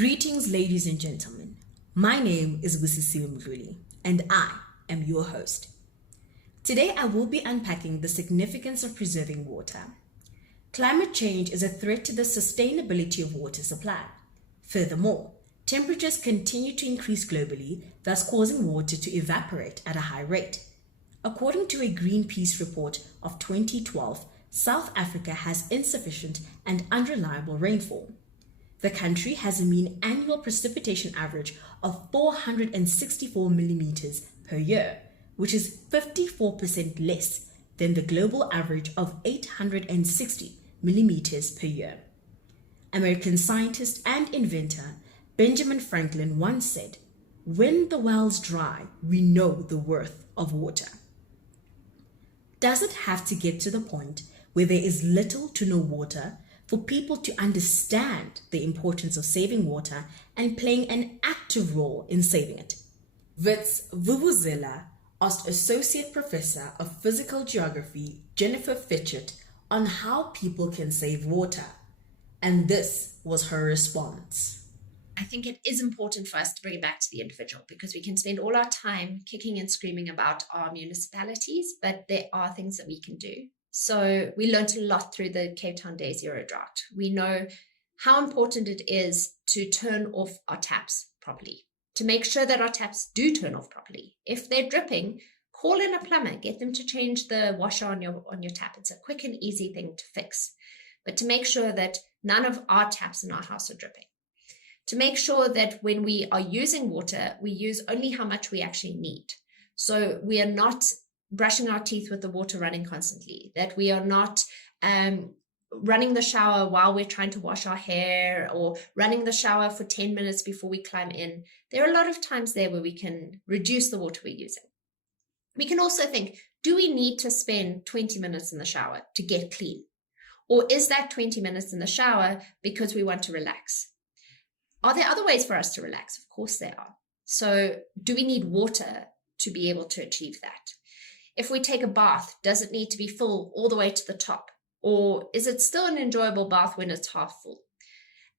Greetings, ladies and gentlemen. My name is Busisiwe Mdluli, and I am your host. Today, I will be unpacking the significance of preserving water. Climate change is a threat to the sustainability of water supply. Furthermore, temperatures continue to increase globally, thus causing water to evaporate at a high rate. According to a Greenpeace report of 2012, South Africa has insufficient and unreliable rainfall. The country has a mean annual precipitation average of 464 millimeters per year, which is 54% less than the global average of 860 millimeters per year. American scientist and inventor Benjamin Franklin once said, "When the well's dry, we know the worth of water." Does it have to get to the point where there is little to no water for people to understand the importance of saving water and playing an active role in saving it? Wits Vuvuzela asked Associate Professor of Physical Geography Jennifer Fitchett on how people can save water, and this was her response. I think it is important for us to bring it back to the individual, because we can spend all our time kicking and screaming about our municipalities, but there are things that we can do. So we learned a lot through the Cape Town Day Zero drought. We know how important it is to turn off our taps properly, to make sure that our taps do turn off properly. If they're dripping, call in a plumber, get them to change the washer on your tap. It's a quick and easy thing to fix, but to make sure that none of our taps in our house are dripping. To make sure that when we are using water, we use only how much we actually need. So we are not brushing our teeth with the water running constantly, that we are not running the shower while we're trying to wash our hair, or running the shower for 10 minutes before we climb in. There are a lot of times there where we can reduce the water we're using. We can also think, do we need to spend 20 minutes in the shower to get clean? Or is that 20 minutes in the shower because we want to relax? Are there other ways for us to relax? Of course there are. So do we need water to be able to achieve that? If we take a bath, does it need to be full all the way to the top? Or is it still an enjoyable bath when it's half full?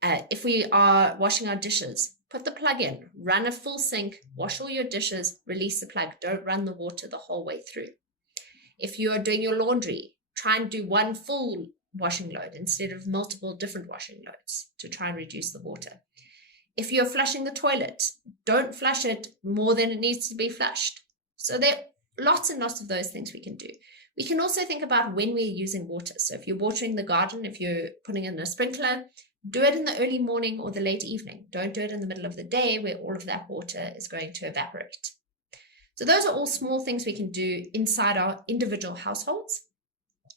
If we are washing our dishes, put the plug in, run a full sink, wash all your dishes, release the plug. Don't run the water the whole way through. If you are doing your laundry, try and do one full washing load instead of multiple different washing loads to try and reduce the water. If you're flushing the toilet, don't flush it more than it needs to be flushed. So there are lots and lots of those things we can do. We can also think about when we're using water. So if you're watering the garden, if you're putting in a sprinkler, do it in the early morning or the late evening. Don't do it in the middle of the day where all of that water is going to evaporate. So those are all small things we can do inside our individual households.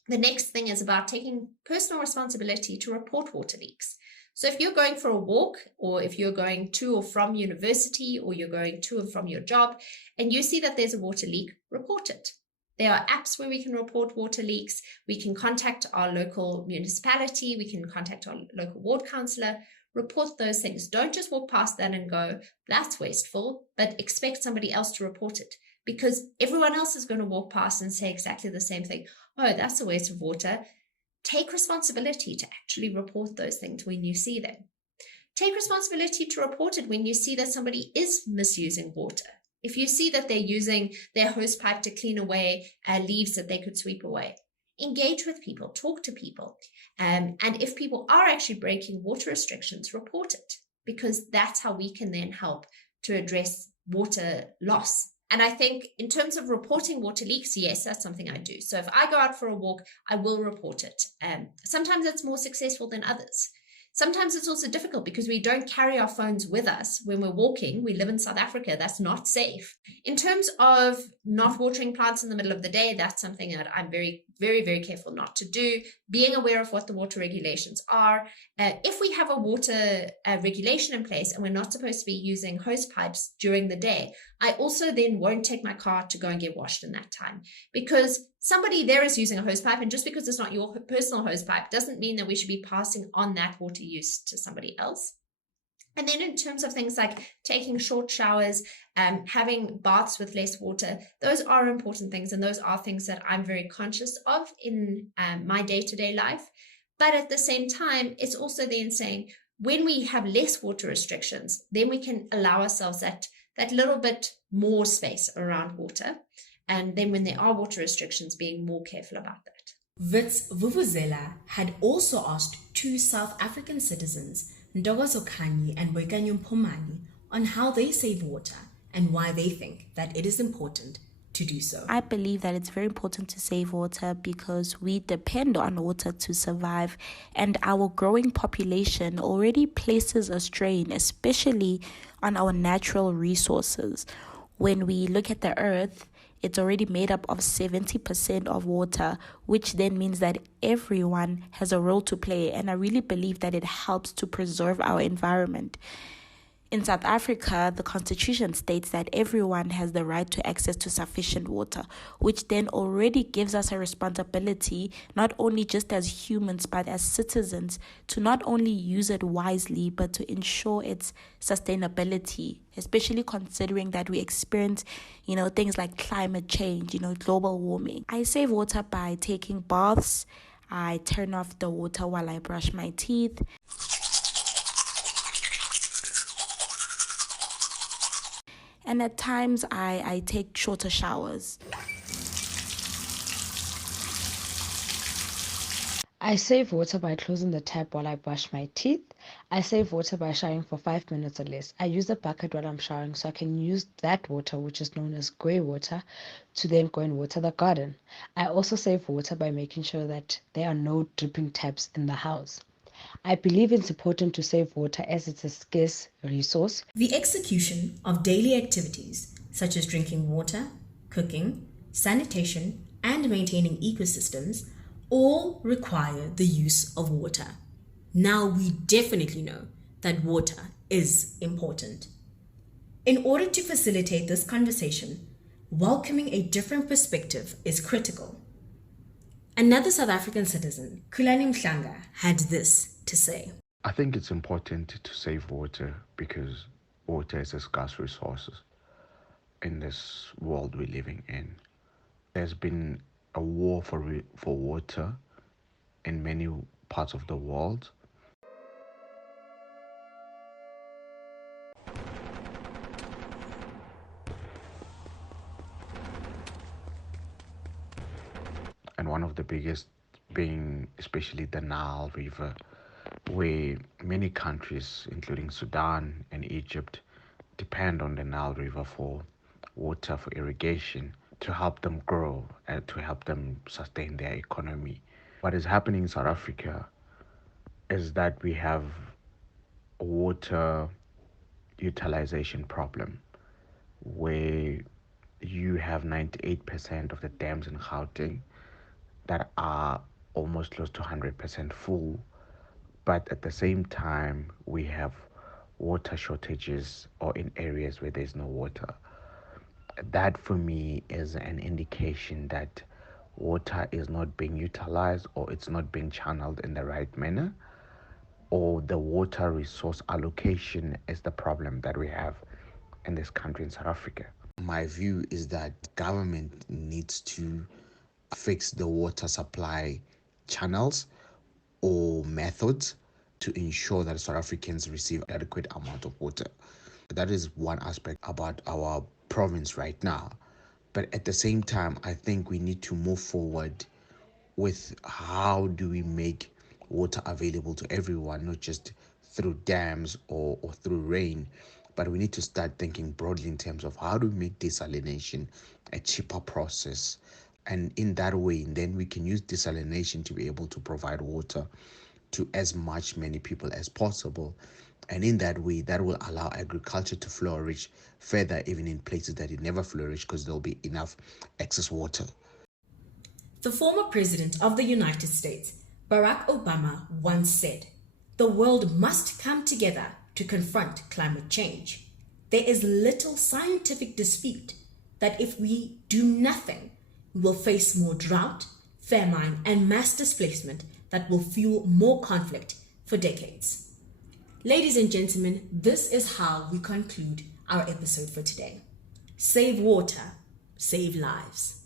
The next thing is about taking personal responsibility to report water leaks. So if you're going for a walk, or if you're going to or from university, or you're going to and from your job, and you see that there's a water leak, report it. There are apps where we can report water leaks. We can contact our local municipality. We can contact our local ward councillor. Report those things. Don't just walk past that and go, that's wasteful, but expect somebody else to report it, because everyone else is going to walk past and say exactly the same thing. Oh, that's a waste of water. Take responsibility to actually report those things when you see them. Take responsibility to report it when you see that somebody is misusing water. If you see that they're using their hose pipe to clean away leaves that they could sweep away, engage with people, talk to people. And if people are actually breaking water restrictions, report it, because that's how we can then help to address water loss. And I think in terms of reporting water leaks, yes, that's something I do. So if I go out for a walk, I will report it. Sometimes it's more successful than others. Sometimes it's also difficult because we don't carry our phones with us when we're walking. We live in South Africa. That's not safe. In terms of not watering plants in the middle of the day, that's something that I'm very, very, very careful not to do. Being aware of what the water regulations are. If we have a water regulation in place and we're not supposed to be using hose pipes during the day, I also then won't take my car to go and get washed in that time, because somebody there is using a hose pipe, and just because it's not your personal hose pipe doesn't mean that we should be passing on that water use to somebody else. And then in terms of things like taking short showers, having baths with less water, those are important things, and those are things that I'm very conscious of in my day-to-day life. But at the same time, it's also then saying, when we have less water restrictions, then we can allow ourselves that little bit more space around water. And then when there are water restrictions, being more careful about that. Wits Vuvuzela had also asked two South African citizens, Ntokozo Khanyi and Boikanyo Mpumani, on how they save water and why they think that it is important to do so. I believe that it's very important to save water because we depend on water to survive, and our growing population already places a strain, especially on our natural resources. When we look at the earth, it's already made up of 70% of water, which then means that everyone has a role to play, and I really believe that it helps to preserve our environment. In South Africa, the constitution states that everyone has the right to access to sufficient water, which then already gives us a responsibility, not only just as humans, but as citizens, to not only use it wisely, but to ensure its sustainability, especially considering that we experience, things like climate change, global warming. I save water by taking baths. I turn off the water while I brush my teeth. And at times, I take shorter showers. I save water by closing the tap while I brush my teeth. I save water by showering for 5 minutes or less. I use a bucket while I'm showering so I can use that water, which is known as grey water, to then go and water the garden. I also save water by making sure that there are no dripping taps in the house. I believe it's important to save water as it's a scarce resource. The execution of daily activities such as drinking water, cooking, sanitation, and maintaining ecosystems all require the use of water. Now we definitely know that water is important. In order to facilitate this conversation, welcoming a different perspective is critical. Another South African citizen, Kulani Mhlanga, had this to say. I think it's important to save water because water is a scarce resource in this world we're living in. There's been a war for water in many parts of the world. And one of the biggest being especially the Nile River, where many countries, including Sudan and Egypt, depend on the Nile River for water, for irrigation, to help them grow and to help them sustain their economy. What is happening in South Africa is that we have a water utilization problem where you have 98% of the dams in Gauteng that are almost close to 100% full, but at the same time we have water shortages or in areas where there's no water. That for me is an indication that water is not being utilized, or it's not being channeled in the right manner, or the water resource allocation is the problem that we have in this country, in South Africa. My view is that government needs to fix the water supply channels or methods to ensure that South Africans receive adequate amount of water. That is one aspect about our province right now. But at the same time, I think we need to move forward with how do we make water available to everyone, not just through dams or through rain, but we need to start thinking broadly in terms of how do we make desalination a cheaper process. And in that way, then we can use desalination to be able to provide water to as many people as possible. And in that way, that will allow agriculture to flourish further, even in places that it never flourished, because there'll be enough excess water. The former president of the United States, Barack Obama, once said, "The world must come together to confront climate change. There is little scientific dispute that if we do nothing, we will face more drought, famine, and mass displacement that will fuel more conflict for decades." Ladies and gentlemen, this is how we conclude our episode for today. Save water, save lives.